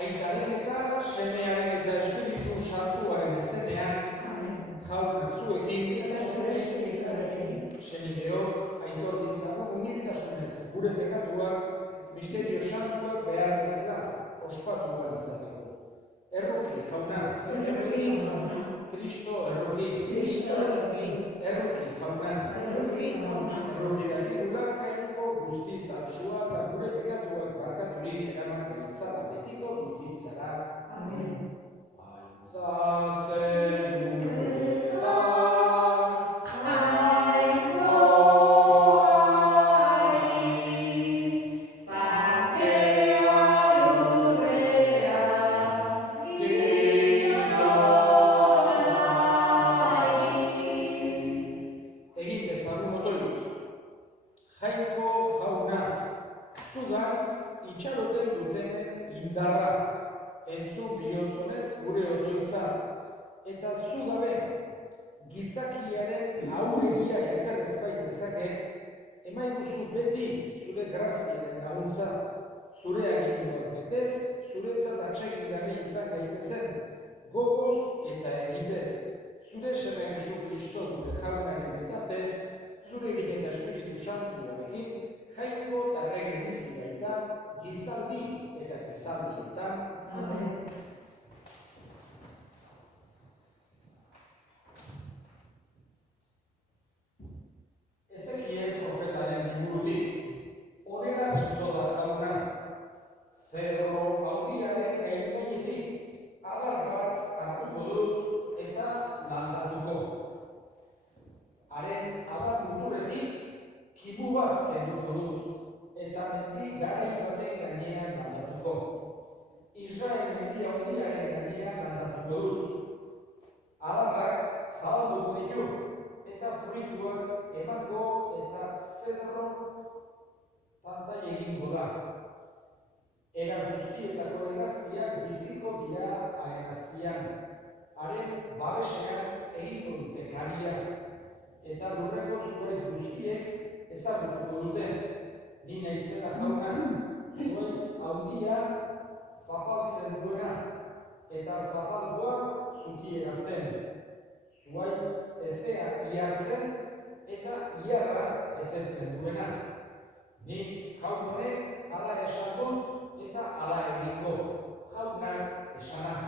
Aitaren eta semearen eta Espiritu Santuaren izenean, jauna zuekin, senideok, aitor ditzagun humiltasunez gure pekatuak misterio santuak behar bezala ospatu behar izateko. Erroki, jauna. Kristo erroki. Erroki, jauna. Erroki dakigula jainko guztiz altsua eta gure pekatuak barkaturik eraman gaitzala betiko bizitzara. Amen. Jainko jauna, zugan itxaroten dutenen indarra, entzun bihotzonez gure otoitza, eta zu gabe gizakiaren aurreriak ezer ezbait dezake, emaiguzu beti zure graziaren laguntza, zure aginduak betez, zuretzat atsegigarri izan gaitezen, gogoz eta egitez, zure seme Jesu Kristo gure jaunaren bitartez, zurekin eta Espiritu Santuarekin, jainko eta errege bizi baitan, gizaldi eta gizaldietan. Amen. Ezekiel profetaren liburutik, honela mintzo da jauna, zedro handiaren gainetik adar bat hartuko dut eta landatuko. Haren adar muturetik kibu bat kenduko dut eta mendi garai baten gainean landatuko. Israel mendi handiaren gainean landatuko dut. Adarrak zabalduko ditu eta fruituak emango eta zedro tantai egingo da. Era guztietako hegaztiak biziko dira haren azpian. Haren babesean egingo dute karia. Eta lurreko zuhaitz guztiek ezagutuko dute. Ni naizela jauna, zuhaitz handia zapaltzen duena, eta zapaldua zutierazten. Zuhaitz ezea ihartzen, eta iharra ezetzen duena. Nik jaun honek hala esan dut eta hala egingo. Jaunak esana.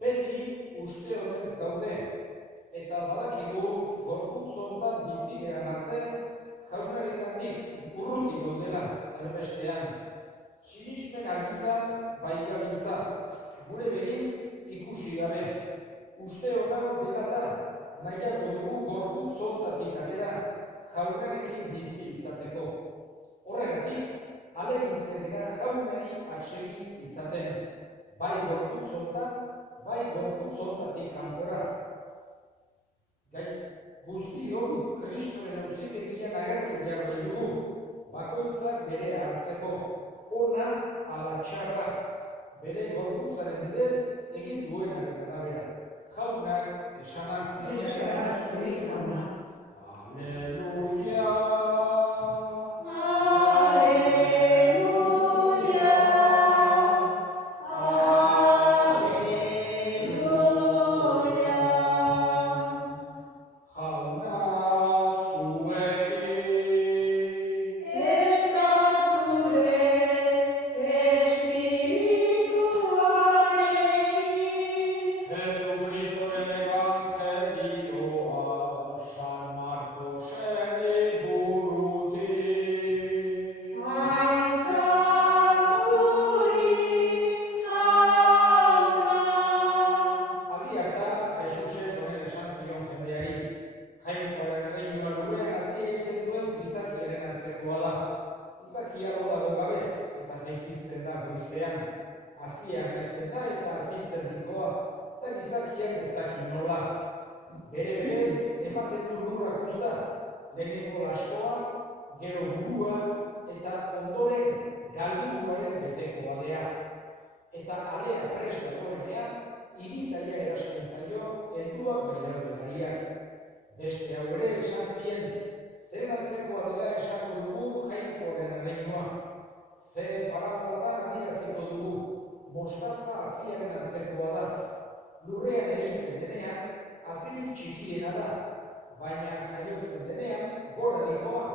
Beti uste horrez gaude, eta badakigu gorputz hontan bizi geran arte, jaunarengandik urruti gaudela erbestean. Sinismen argitan bai gabiltza, gure begiz ikusi gabe. Uste horrau dela da, nahiago dugu gorputz hontatik atera, jaunarekin bizi izateko. jaunari atsegin izaten, bai gorputz hontan, bai gorputz hontatik kanpora. Gai guzti hori Kristoren auzitegian agertu behar dugu, bakoitzak bere hartzeko, ona ala txarra, bere gorputzaren bidez egin duenaren arabera. Jaunak esana. Esana zuri jauna. Aleluia. Beste hau ere esan zien, zer antzekoa dela esango dugu Jainkoaren erreinua. Zer parabolatan adieraziko dugu, mostaza haziaren antzekoa da. Lurrean egiten denean, hazirik txikiena da, baina jaiotzen denean, gora dihoa,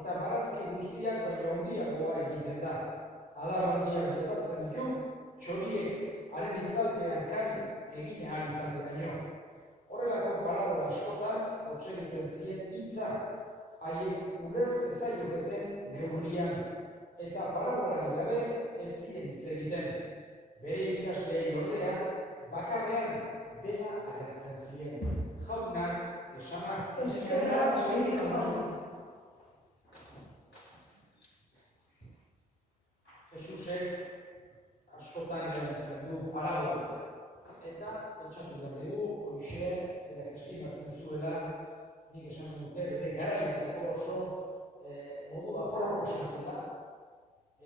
eta barazki guztiak baino handiagoa egiten da. Adar handiak botatzen ditu, txoriek haren itzalpean kari egin ahal izateraino. Horrelako parabola askotan, hotxe egiten ziren hitza, haiek uler zezaioketen neurrian, eta parabolari gabe ez ziren hitz egiten. Bere ikasleei ordea, bakarrean dena agertzen ziren. Jaunak esana. Eskerra zuri jauna. Jesusek askotan erabiltzen du parabola. Eta pentsatu behar dugu, hoxe, estimatzen zuela, nik esan dute bere garaietako oso modu aproposa zela,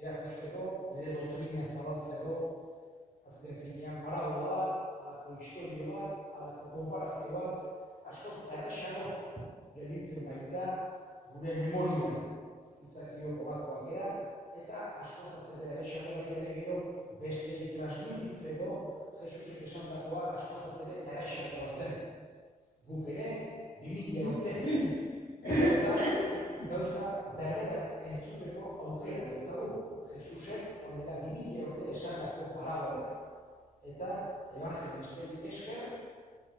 erakusteko, bere doktrina zabaltzeko, azken finean parabola bat, alako historio bat, alako konparazio bat, askoz erraxago gelditzen baita gure memorian. Izakioko bakoak gera, eta askoz azete erraxago egiten gero beste transmititzeko Jesusek esandakoa askoz ere erraxagoa zen. Guk ere, 2000 urte, eta gauza berretak entzuteko aukera daukagu Jesusek honela 2000 urte esandako parabolak. Eta evangelistei esker,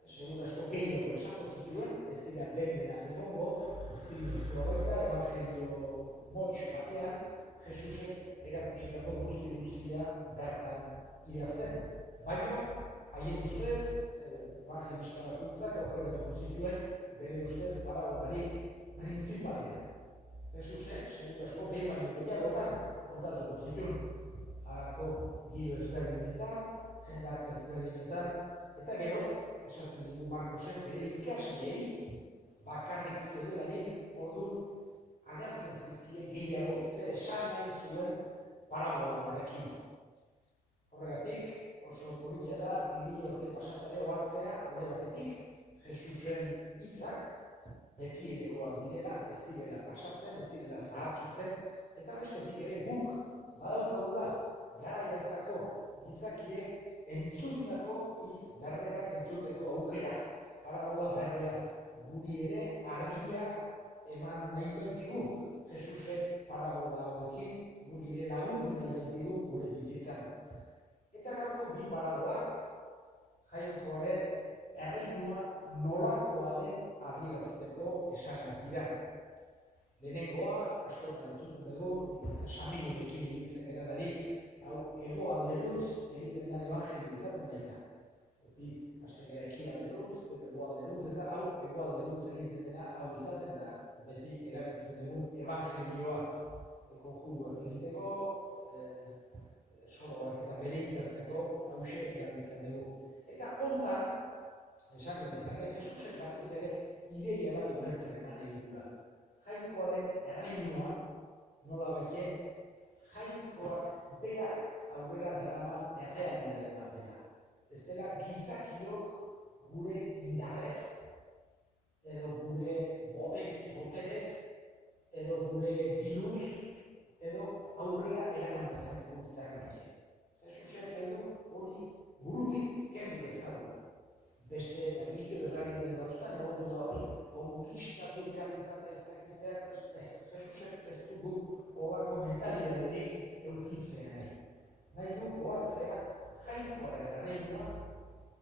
segun asko gehiago esango zituen, ez dira dena egongo, zibizkoa baita evangelio motx batean, Jesusek erakutsitako guztia bertan idazten. Baina, haien ustez, evangelista bakuntzak aurreratuko zituen, bere ustez parabolarik printzipalenak. Jesusek, segun asko behin baino gehiagotan, kontatuko zituen, harako giro ezberdinetan, jendarte ezberdinetan, eta gero, esaten dugu Markosen bere ikasleei bakarrik zeudenik ordu agertzen zizkien gehiago zer esan nahi zuen parabola horrekin. Horregatik, oso politia da, 2000 urte pasatare hartzea, alde batetik, Jesusen hitzak betienekoak direla, ez direla pasatzen, ez direla zaharkitzen, eta bestetik ere guk badaukagula garaietako gizakiek entzututako hitz berberak entzuteko aukera, parabola berberak guri ere argia eman nahi baitigu Jesusek parabola hauekin guri ere lagundu nahi baitigu gure bizitzan. Eta gaurko bi parabolak Jainkoaren erreinua nolakoa den adierazteko esanak dira. Lehenengoa, askotan entzuten dugu, saminekin egiten geradarik, hau hegoalderantz egiten da ebangelio izaten baita. Beti, hastegara ekialderantz, hegoalderantz, eta hau hegoalderantz egiten dena hau izaten da. Beti erabiltzen dugu ebangelioa konjugoak egiteko, soroak eta berikiratzeko hauxe erabiltzen dugu. Eta ondan, esaten dezake Jesusek batez ere ideia bat ulertzen ari dugula. Jainkoaren erreinua nola baie, jainkoak berak aurrera daraman errealitatea bat dela. Ez dela gizakiok gure indarrez, edo gure boterez, edo gure diruz, edo aurrera eraman dezakegu zerbait. Jesusek edo hori burutik kendu ezagun. Beste erlijio erralitatea batzutan egon da hori, konkistatu behar izatea ez dakiz zer, Jesusek ez dugu horako mentalitaterik edukitzen nahi. Nahi du ohartzea jainkoaren erreinua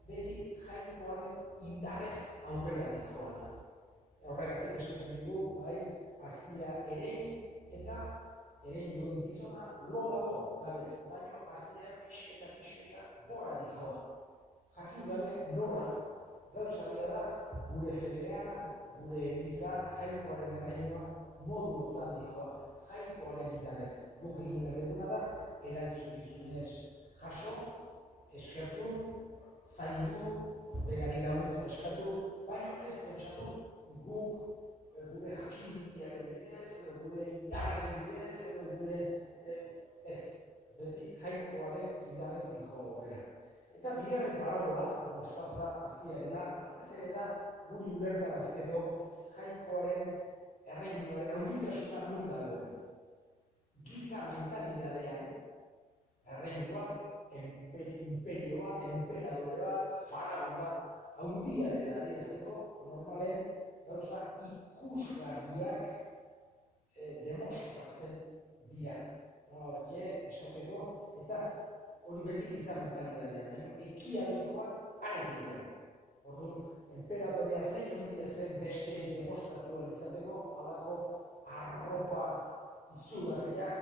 beti jainkoaren indarrez aurrera dikoa da. Horregatik esaten dugu, bai, hazia erein eta erein duen gizona lobago gabez, baina hazia pixketa bora dikoa. Jakin gabe nola gauza da gure fedea, gure giza jainkoaren erreinua modu dutan dikoa, jainkoaren indarrez. Guk egin behar duguna da, erantzukizunez jaso, eskertu, zaindu, berari laguntza eskatu, baina ez pentsatu guk gure jakiniaren bidez, gure indarren bidez, gure ez, beti jainkoaren indarrez diko horrela. Eta bigarren parabola, mostaza haziarena, ez ere da guri ulertarazteko jainkoaren erreinuaren handitasuna non dagoen. Giza mentalitatean erreinu bat, imperio bat, emperadore bat, faraon bat, handia dela adierazteko, normalen gauza ikusgarriak demostratzen dira. Nola esateko, eta hori beti izan mentalitatean, ekialekoa are dira. Orduan, emperadorea zein handia zen beste demostratu izateko, halako arropa izugarriak,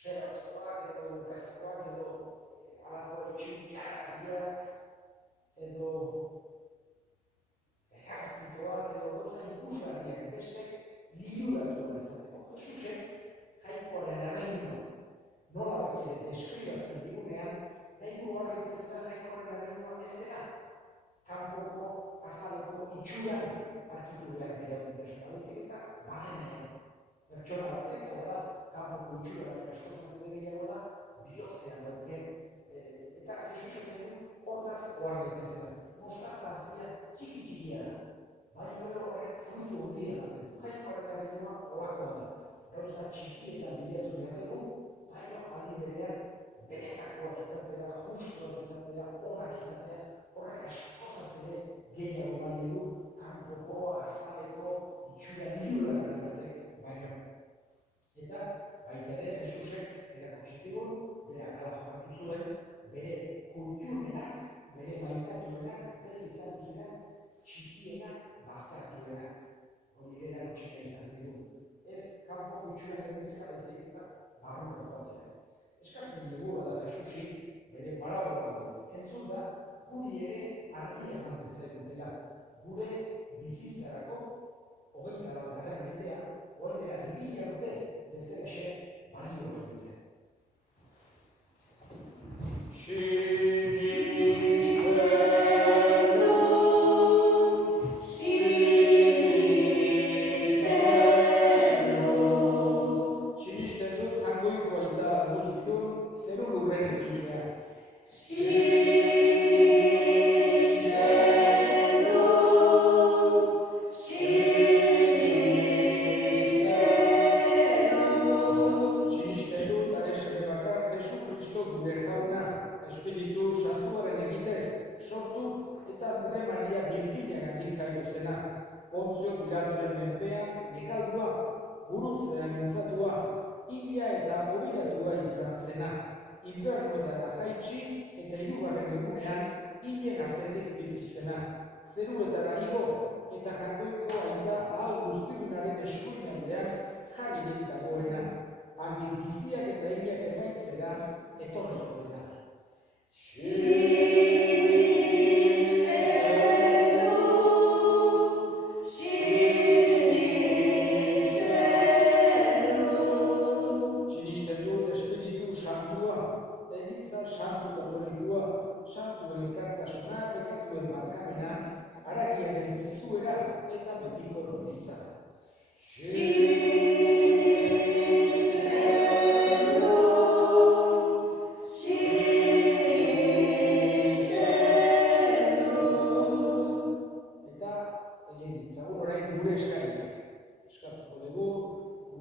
serazkoak edo urrezkoak edo halako itxurikarriak edo ejerzitoak edo gauza ikusgarriak bestek liluratu izateko. Jesusek jainkoaren erreinua nola bakile deskribatzen digunean, nahi du horrek ez da jainkoaren erreinua ez dela. Kanpoko azaleko itxuran arkitu behar bere unitasuna. Baizik eta barrenean. Pertsona batek, da, kanpoko itxura baina eskozatzen gehiago da, bihotzean dauken. Eta Jesusek dugu hortaz ohargetezen. Mostaza hazia txiki-txikia da. Baina horrek fruitu handia da. Jainkoaren erreinua horako da. Gauza txikietan bilatu behar dugu, baina aldi berean benetakoak izatea, justuak izatea, onak izatea, horrek askozaz ere gehiago bali du, kanpoko, azaleko, itxura liburak batek baino. Eta baita ere Jesusek erakutsi zigun, bere akala jokatu zuen, bere kulturenak, bere maitatuenak, bere izan ziren txikienak, baztertuenak. Hori erakutsita izan zigun. Ez kanpoko itxurak egitzea baizik eta barruko joatea. Eskatzen dugu da Jesusi bere parabola entzun da, guri ere argia eman dezakutela. Gure bizitzarako, 21. mendean, orain 2000 urte bezalaxe balio dute. Sinisten dut jangoiko aita guztitu, zeru lurren egilea. Espiritu Santuaren egitez sortu eta Andre Maria Birjinagandik jaio zena. Pontzio Pilatoren menpean nekaldua, gurutzean mintzatua, hila eta mobilatua izan zena. Infernuetara jaitsi eta hirugarren egunean hilen artetik bizi zena. Zeruetara igo eta jangoiko aita ahal guztigunaren eskuinaldean jarririk dagoena. Handik biziak eta hilak emaitzera etorriko dena. Sinisten dut Espiritu Santua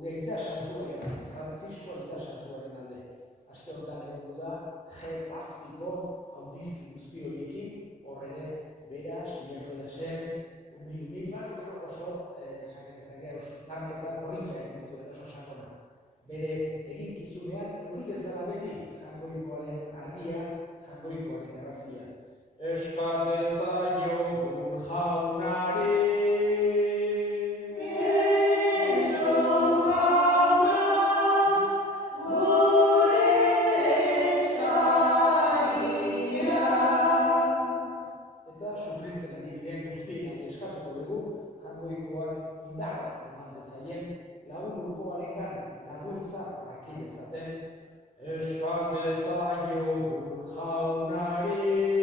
aita santuaren, Frantzisko aita santuaren alde. Aste honetan egongo da, G7ko autizki guzti horiekin, hor ere, bera, sinerroia zen, oso, marketan horritzen egin zuen, oso sakona. Bere eginkizunean, hori bezala beti, Jaungoikoaren argia, Jaungoikoaren grazia. Eskate zaiogun jaunari. Eta sufritzen ari diren guztien eskatuko dugu, Jaungoikoak indarra eman dezaien, lagun urkoarengan laguntza jakin dezaten. Eskate zaiogun jaunari.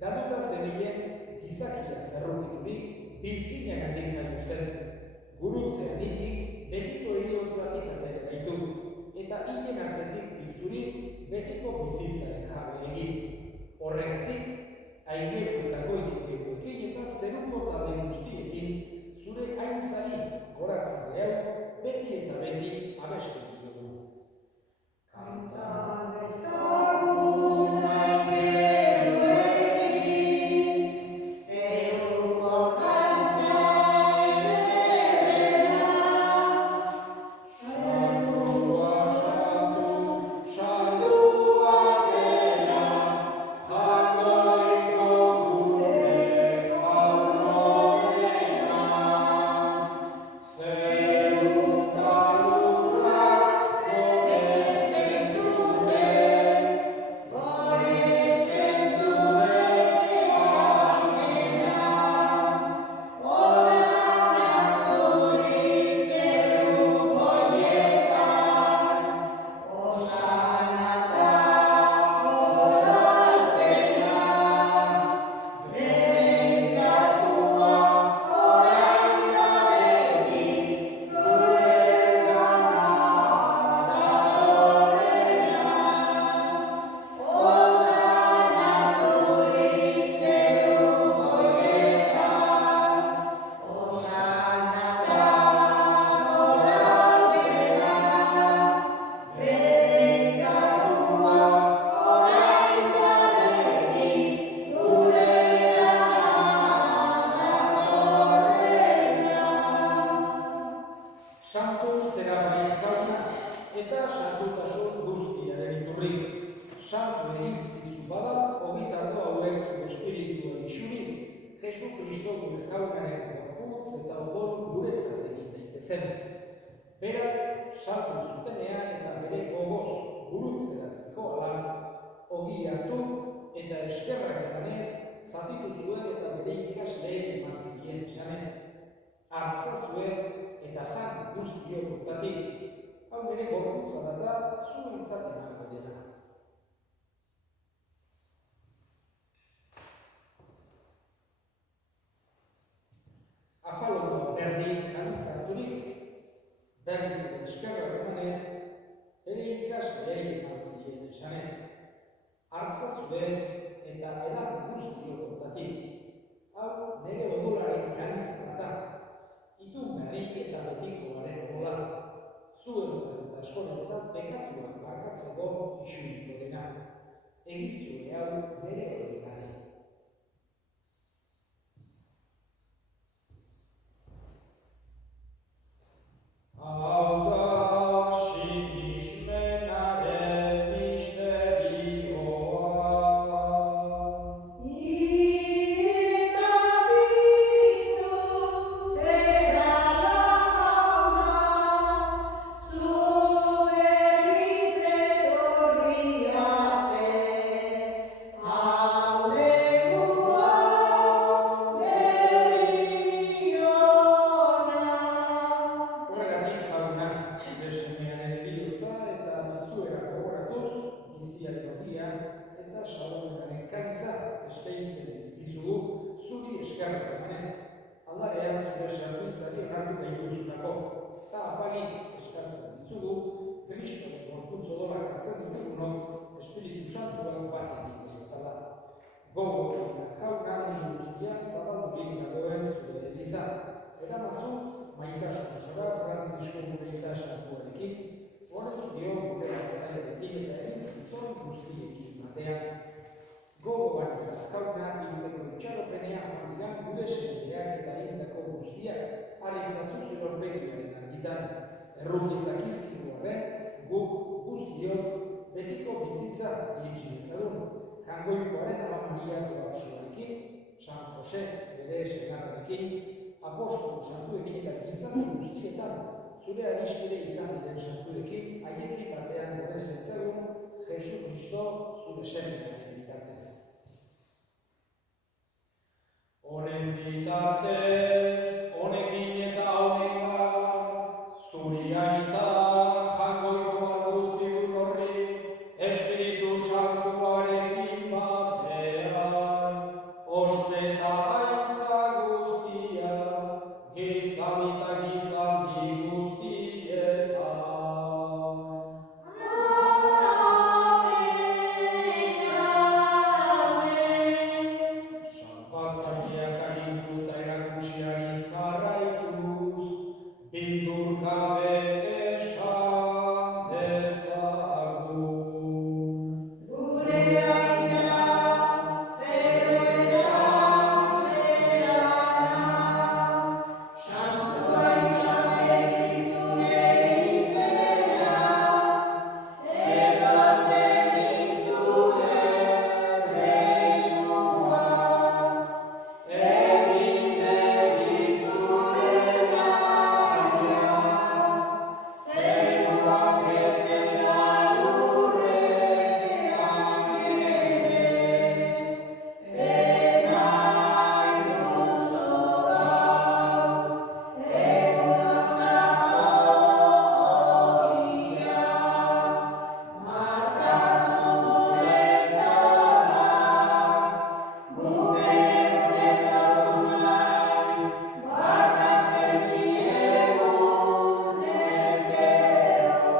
Galduta zebilen gizakia zerrokiturik birjinagatik jaio zen. Gurutzean hilik betiko heriotzatik atera gaitu, eta hilen artetik pizturik betiko bizitzaren jabe egin. Horregatik, aingeru eta goiegeruekin eta zeruko talde guztiekin zure aintzari goratzale hau beti eta beti abestu dugu. Kanta dezagun Kristo gure jaunaren gorputz eta odol guretzat egin daitezen. Berak saldu zutenean eta bere gogoz gurutzera zikoala, ogi hartu eta eskerrak emanez, zatitu zuen eta bere ikasleen eman zien esanez. Hartzazue eta jan guztiok honetatik, hau nire gorputza da zuentzat emango dena. Afalondoa berdin kamiz harturik, berriz ere eskerrak emanez, bere ikasleei eman zien esanez. Hartzazue eta edan guztiok honetatik, hau nire odolaren kamizena da. Itun berri eta betikoaren odola, zuentzat eta askorentzat bekatuak barkatzeko isuriko dena. Egizue hau bere horrekarri. Hau da sinismenaren misterioa. Errukizak izkiru horren, guk guztiok betiko bizitza iritsi dezagun. Jangoikoaren abamariako absuarekin, San Jose bere senarrarekin, apostolu santuekin eta gizarte guztietan, zure adiskide izan diren santuekin, haiekin batean gure zentzagun, Jesu Kristo zure semenaren bitartez. Honen bitartez, honekin eta honengan, zuri aita jangoiko guztiun horri, Espiritu Santuarekin batean, ospe eta gaitza guztia, gizaldi eta gizaldi guztietan. Sanpatzaileak agindu eta erakutsiari jarraituz, bildurgabe esan dezagun. Gure aita, zeretan zerana, santua izaterik zure izena, egon benik zure reinua, egin benik zure naia, zeruan bezala lurrean ere, benai gozo gau, egunotako ogia, markatu gure zanak, gure zorunai, barkatzen diegun ezero.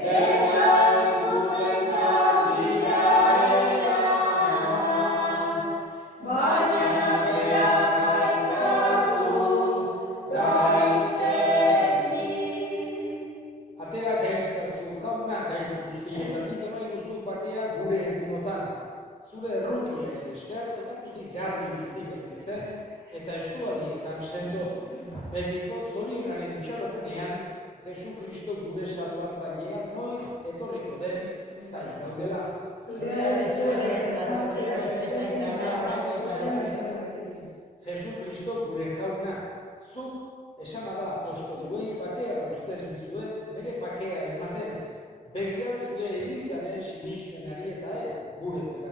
Eta zuten kadira eraman, baina atera gaitzazu gaitzetik. Atera gaitzazu jauna gaitz guztietatik emaiguzu bakea gure egunotan. Zure errukiak esker ekatik garbi bizi gaitezen eta eskualdietan sendo. Betiko zorionaren itxaropenean Jesu Kristo gure salbatzailea noiz etorriko den zain gaudela. Zure eskuetan zaratzen eta begira zure elizaren sinismenari eta ez gure